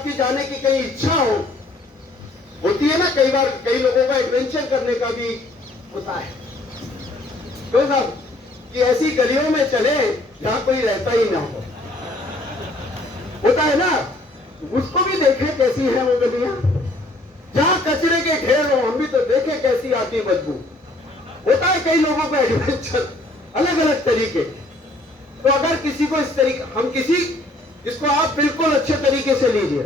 आपकी जाने की कहीं इच्छा हो, होती है ना कई बार, कई लोगों का एडवेंचर करने का भी होता है तो साहब कि ऐसी गलियों में चले जहां कोई रहता ही ना हो, होता है ना, उसको भी देखे कैसी है वो गलियां, जहां कचरे के ढेर हो हम भी तो देखे कैसी आती बदबू। होता है कई लोगों का एडवेंचर अलग अलग तरीके। तो अगर किसी को इस तरीके, हम किसी इसको आप बिल्कुल अच्छे तरीके से लीजिए।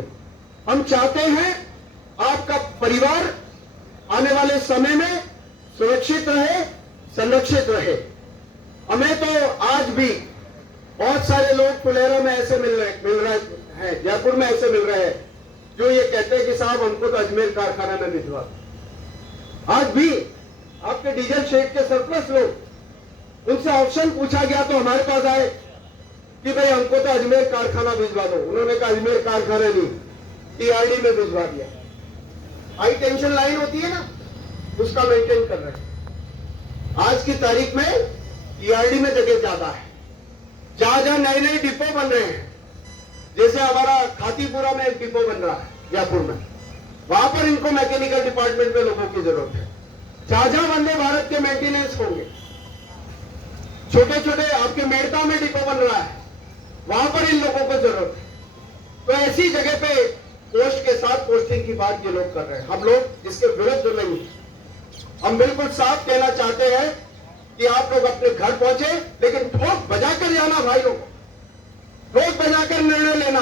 हम चाहते हैं आपका परिवार आने वाले समय में सुरक्षित रहे, संरक्षित रहे। हमें तो आज भी बहुत सारे लोग फुलेरा में ऐसे मिल रहे हैं, जयपुर में ऐसे मिल रहे हैं जो ये कहते हैं कि साहब हमको तो अजमेर कारखाना में भिजवा। आज भी आपके डीजल शेड के सरप्लस लोग, उनसे ऑप्शन पूछा गया तो हमारे पास आए कि भाई हमको तो अजमेर कारखाना भिजवा दो। उन्होंने कहा अजमेर कारखाना नहीं, टीआरडी में भिजवा दिया। हाई टेंशन लाइन होती है ना, उसका मेंटेन कर रहे हैं। आज की तारीख में टीआरडी में जगह ज्यादा है। जहां जहां नए नए डिपो बन रहे हैं, जैसे हमारा खातीपुरा में एक डिपो बन रहा है जयपुर में, वहां पर इनको मैकेनिकल डिपार्टमेंट में लोगों की जरूरत है। जहां जहां वंदे भारत के मेंटेनेंस होंगे, छोटे छोटे आपके मेड़ता में डिपो बन रहा है, वहां पर इन लोगों को जरूरत है। तो ऐसी जगह पे पोस्ट के साथ पोस्टिंग की बात ये लोग कर रहे हैं। हम लोग इसके विरुद्ध नहीं, हम बिल्कुल साफ कहना चाहते हैं कि आप लोग अपने घर पहुंचे, लेकिन ठोक बजाकर जाना भाई लोग, ठोक बजाकर निर्णय लेना,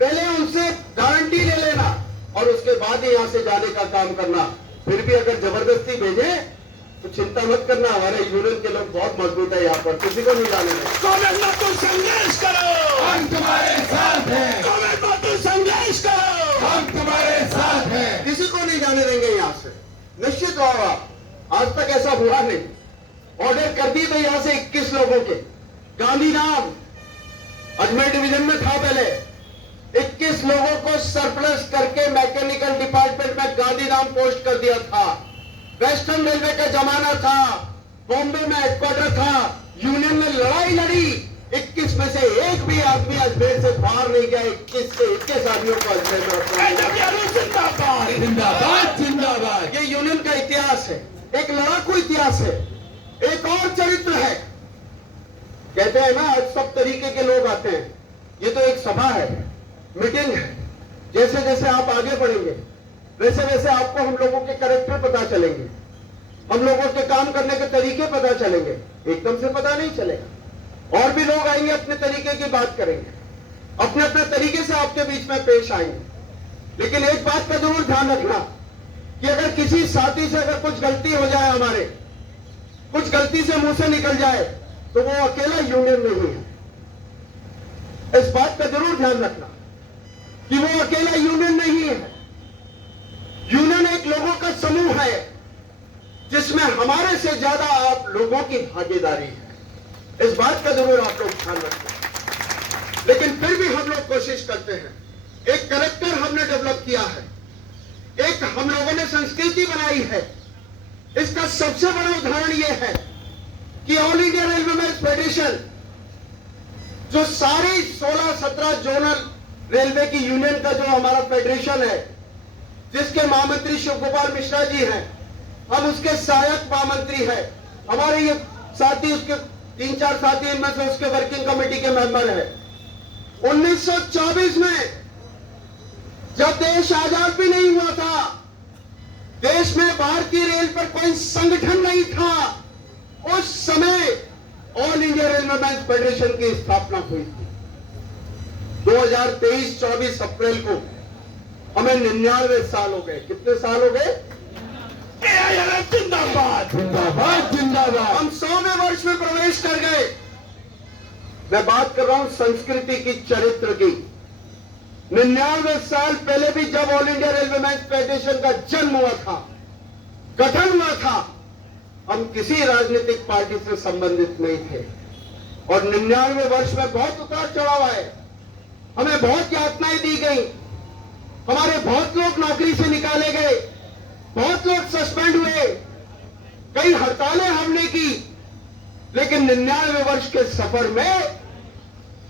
पहले उनसे गारंटी ले लेना और उसके बाद ही यहां से जाने का काम करना। फिर भी अगर जबरदस्ती भेजे तो चिंता मत करना, हमारे यूनियन के लोग बहुत मजबूत है, यहाँ पर किसी को नहीं जाने देंगे। कांग्रेस मत तो संघर्ष करो, हम तुम्हारे साथ हैं। कांग्रेस मत तो संघर्ष करो, हम तुम्हारे साथ हैं। किसी को नहीं जाने देंगे यहाँ से, निश्चित होगा। आज तक ऐसा हुआ नहीं। ऑर्डर कर दी तो यहाँ से 21 लोगों के, गांधीधाम अजमेर डिवीजन में था पहले, 21 लोगों को सरप्लस करके मैकेनिकल डिपार्टमेंट में गांधीधाम पोस्ट कर दिया था। वेस्टर्न रेलवे का जमाना था, बॉम्बे में हेडक्वार्टर था, यूनियन में लड़ाई लड़ी, 21 में से एक भी आदमी अजमेर से बाहर नहीं गया। 21 से 21 आदमियों को अजमेर में जिंदाबाद जिंदाबाद जिंदाबाद। ये यूनियन का इतिहास है, एक लड़ाकू इतिहास है, एक और चरित्र है। कहते हैं ना आज सब तरीके के लोग आते हैं, ये तो एक सभा है, मीटिंग है। जैसे जैसे आप आगे बढ़ेंगे वैसे वैसे आपको हम लोगों के कैरेक्टर पता चलेंगे, हम लोगों के काम करने के तरीके पता चलेंगे, एकदम से पता नहीं चलेगा। और भी लोग आएंगे, अपने तरीके की बात करेंगे, अपने अपने तरीके से आपके बीच में पेश आएंगे। लेकिन एक बात का जरूर ध्यान रखना कि अगर किसी साथी से अगर कुछ गलती हो जाए, हमारे कुछ गलती से मुंह से निकल जाए, तो वो अकेला यूनियन नहीं है। इस बात का जरूर ध्यान रखना कि वो अकेला यूनियन नहीं है। यूनियन एक लोगों का समूह है जिसमें हमारे से ज्यादा आप लोगों की भागीदारी है। इस बात का जरूर आप लोग ध्यान रखें। लेकिन फिर भी हम लोग कोशिश करते हैं, एक कैरेक्टर हमने डेवलप किया है, एक हम लोगों ने संस्कृति बनाई है। इसका सबसे बड़ा उदाहरण यह है कि ऑल इंडिया रेलवेमेंस फेडरेशन, जो सारी 16-17 जोनल रेलवे की यूनियन का जो हमारा फेडरेशन है, जिसके महामंत्री शिव गोपाल मिश्रा जी हैं, हम उसके सहायक महामंत्री हैं, हमारे ये साथी, उसके 3-4 साथी इनमें से उसके वर्किंग कमेटी के मेंबर हैं। 1924 में जब देश आजाद भी नहीं हुआ था, देश में भारतीय रेल पर कोई संगठन नहीं था, उस समय ऑल इंडिया रेलवेमेंस फेडरेशन की स्थापना हुई थी। 2023-24 अप्रैल को हमें 99 साल हो गए। कितने साल हो गए? जिंदाबाद जिंदाबाद जिंदाबाद। हम 100वें वर्ष में प्रवेश कर गए। मैं बात कर रहा हूं संस्कृति की, चरित्र की। 99 साल पहले भी जब ऑल इंडिया रेलवेमेंस फेडरेशन का जन्म हुआ था, गठन हुआ था, हम किसी राजनीतिक पार्टी से संबंधित नहीं थे। और 99 वर्ष में बहुत उतार चढ़ाव आए, हमें बहुत यातनाएं दी गई, हमारे बहुत लोग नौकरी से निकाले गए, बहुत लोग सस्पेंड हुए, कई हड़तालें हमने की। लेकिन 99 वर्ष के सफर में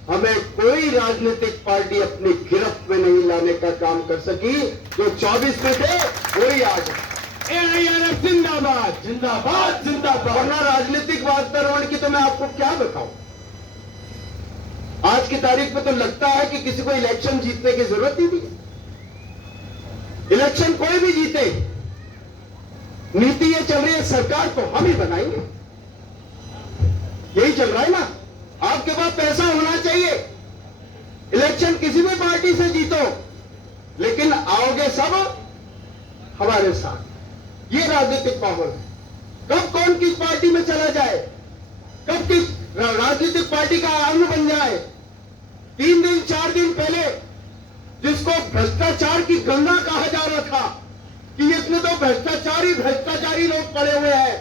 हमें कोई राजनीतिक पार्टी अपनी गिरफ्त में नहीं लाने का काम कर सकी। जो 24 में थे वही आज AIRF जिंदाबाद जिंदाबाद जिंदाबाद। वरना राजनीतिक वातावरण की तो मैं आपको क्या बताऊं। आज की तारीख में तो लगता है कि किसी को इलेक्शन जीतने की जरूरत ही नहीं। इलेक्शन कोई भी जीते, नीति ये चल रही है सरकार तो हम ही बनाएंगे, यही चल रहा है ना। आपके पास पैसा होना चाहिए, इलेक्शन किसी भी पार्टी से जीतो, लेकिन आओगे सब हमारे साथ। ये राजनीतिक माहौल है। कब कौन किस पार्टी में चला जाए, कब किस राजनीतिक पार्टी का अंग बन जाए। 3 दिन 4 दिन पहले जिसको भ्रष्टाचार की गंगा कहा जा रहा था कि इसमें तो भ्रष्टाचारी लोग पड़े हुए हैं,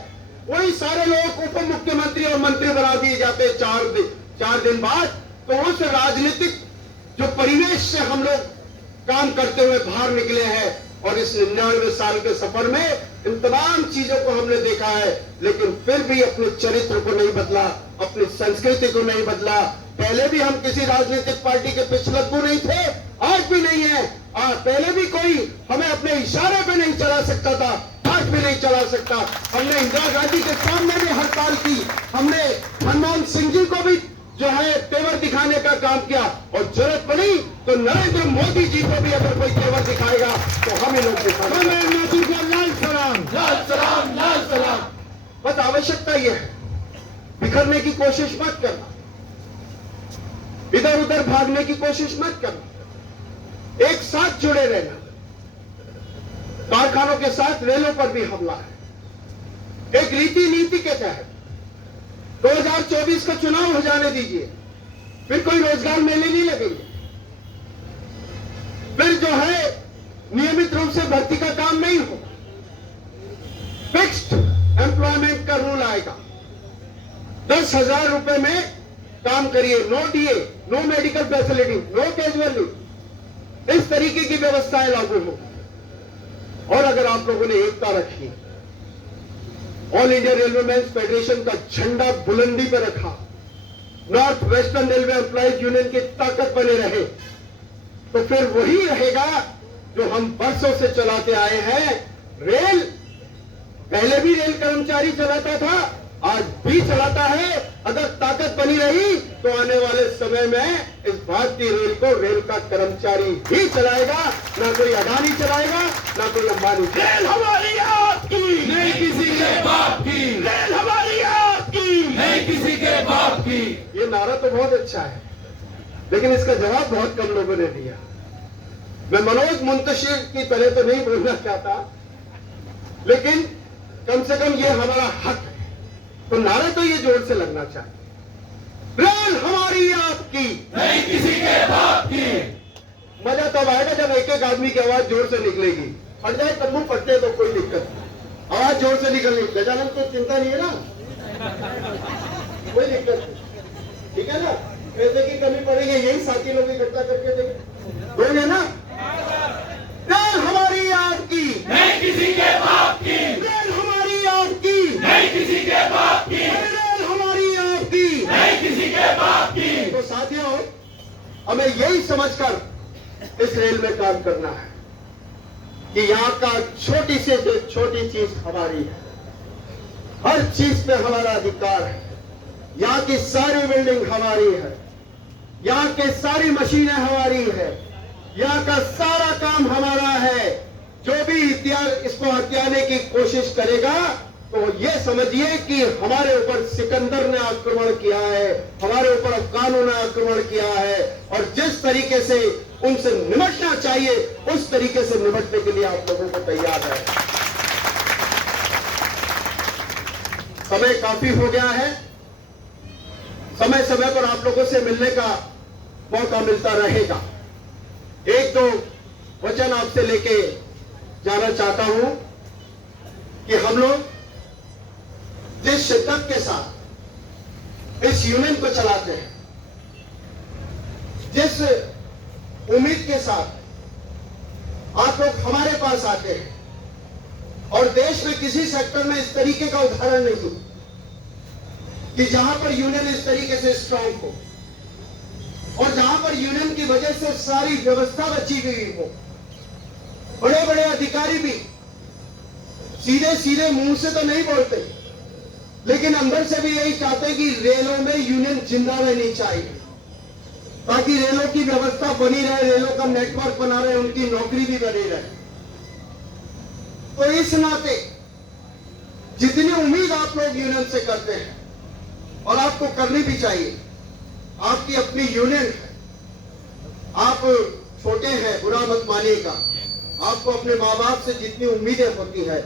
वही सारे लोग उप मुख्यमंत्री और मंत्री बना दिए जाते 4 दिन बाद। तो उस राजनीतिक जो परिवेश से हम लोग काम करते हुए बाहर निकले हैं और इस 99 साल के सफर में इन तमाम चीजों को हमने देखा है, लेकिन फिर भी अपने चरित्र को नहीं बदला, अपनी संस्कृति को नहीं बदला। पहले भी हम किसी राजनीतिक पार्टी के पिछलग्गू नहीं थे, आज भी नहीं है। पहले भी कोई हमें अपने इशारे पे नहीं चला सकता था, आज भी नहीं चला सकता। हमने इंदिरा गांधी के सामने भी हड़ताल की, हमने मनमोहन सिंह जी को भी जो है तेवर दिखाने का काम किया, और जरूरत पड़ी तो नरेंद्र मोदी जी को भी अगर कोई तेवर दिखाएगा तो हम ही लोग दिखाएंगे। लाल सलाम लाल सलाम लाल सलाम। बस आवश्यकता यह है, बिखरने की कोशिश मत करना, इधर उधर भागने की कोशिश मत करना, एक साथ जुड़े रहना। कारखानों के साथ रेलों पर भी हमला है, एक रीति नीति के तहत। 2024 का चुनाव हो जाने दीजिए, फिर कोई रोजगार मेले नहीं लगेंगे, फिर जो है नियमित रूप से भर्ती का काम नहीं हो, फिक्स्ड एम्प्लॉयमेंट का रूल आएगा। 10,000 रुपए में काम करिए, no DA, no medical facility, no casual leave, इस तरीके की व्यवस्थाएं लागू हो। और अगर आप लोगों ने एकता रखी, all India railway men's federation का झंडा बुलंदी पर रखा, north western railway employees union की ताकत बने रहे, तो फिर वही रहेगा जो हम वर्षों से चलाते आए हैं। रेल पहले भी रेल कर्मचारी चलाता था, आज भी चलाता है। अगर ताकत बनी रही तो आने वाले समय में इस भारतीय रेल को रेल का कर्मचारी ही चलाएगा, ना कोई अडानी चलाएगा, ना कोई अंबानी। रेल हमारी आपकी, नहीं किसी के बाप की, रेल हमारी आपकी, नहीं किसी के बाप की। ये नारा तो बहुत अच्छा है, लेकिन इसका जवाब बहुत कम लोगों ने दिया। मैं मनोज मुंतशिर की तरह तो नहीं बोलना चाहता, लेकिन कम से कम ये हमारा हक है, तो नारा तो ये जोर से लगना चाहिए। रेल हमारी आपकी, नहीं किसी के बाप की। मजा तब आएगा जब एक एक आदमी की आवाज जोर से निकलेगी। फट जाए तम्बू फटते तो कोई दिक्कत नहीं, आवाज जोर से निकलनी। गजानन को चिंता नहीं है ना, कोई दिक्कत नहीं, ठीक है ना। पैसे की कमी पड़ेगी, यही साथी लोग इकट्ठा करके देंगे ना। रेल हमारी आपकी, नहीं किसी के बाप की, रेल हमारी आपकी, नहीं किसी के बाप की, रेल हमारी आपकी, नहीं किसी के बाप की। तो साथियों, हमें यही समझकर इस रेल में काम करना है कि यहाँ का छोटी से छोटी चीज हमारी है, हर चीज पे हमारा अधिकार है। यहाँ की सारी बिल्डिंग हमारी है, यहाँ की सारी मशीनें हमारी है, यहाँ का सारा काम हमारा है। जो भी इसको हथियाने की कोशिश करेगा तो ये समझिए कि हमारे ऊपर सिकंदर ने आक्रमण किया है, हमारे ऊपर अफगानों ने आक्रमण किया है, और जिस तरीके से उनसे निपटना चाहिए उस तरीके से निपटने के लिए आप लोगों को तैयार है। समय काफी हो गया है, समय समय पर आप लोगों से मिलने का मौका मिलता रहेगा। एक दो वचन आपसे लेके जाना चाहता हूं कि हम लोग जिस शिद्दत के साथ इस यूनियन को चलाते हैं, जिस उम्मीद के साथ आप लोग हमारे पास आते हैं, और देश में किसी सेक्टर में इस तरीके का उदाहरण नहीं कि जहां पर यूनियन इस तरीके से स्ट्रांग हो, और जहां पर यूनियन की वजह से सारी व्यवस्था रची गई हो, बड़े बड़े अधिकारी भी सीधे सीधे मुंह से तो नहीं बोलते, लेकिन अंदर से भी यही चाहते कि रेलों में यूनियन जिंदा रहनी चाहिए, ताकि रेलों की व्यवस्था बनी रहे, रेलों का नेटवर्क बना रहे, उनकी नौकरी भी बनी रहे। तो इस नाते जितनी उम्मीद आप लोग यूनियन से करते हैं, और आपको करनी भी चाहिए, आपकी अपनी यूनियन है, आप छोटे हैं, बुरा मत मानिएगा, आपको अपने माँ बाप से जितनी उम्मीदें होती है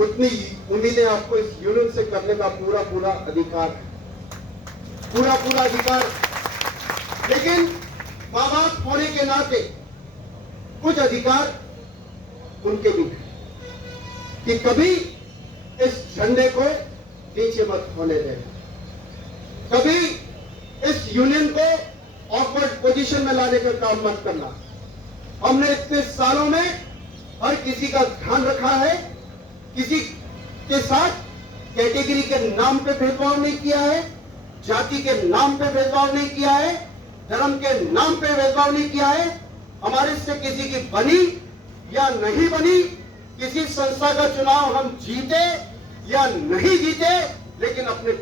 उतनी उम्मीदें आपको इस यूनियन से करने का पूरा पूरा अधिकार है, पूरा पूरा अधिकार। लेकिन माँ बाप होने के नाते कुछ अधिकार उनके भी हैं कि कभी इस झंडे को नीचे मत होने देना, कभी इस यूनियन को ऑकवर्ड पोजीशन में लाने का काम मत करना। हमने इतने सालों में हर किसी का ध्यान रखा है, किसी के साथ कैटेगरी के नाम पे भेदभाव नहीं किया है, जाति के नाम पे भेदभाव नहीं किया है, धर्म के नाम पे भेदभाव नहीं किया है। हमारे से किसी की बनी या नहीं बनी, किसी संस्था का चुनाव हम जीते या नहीं जीते, लेकिन अपने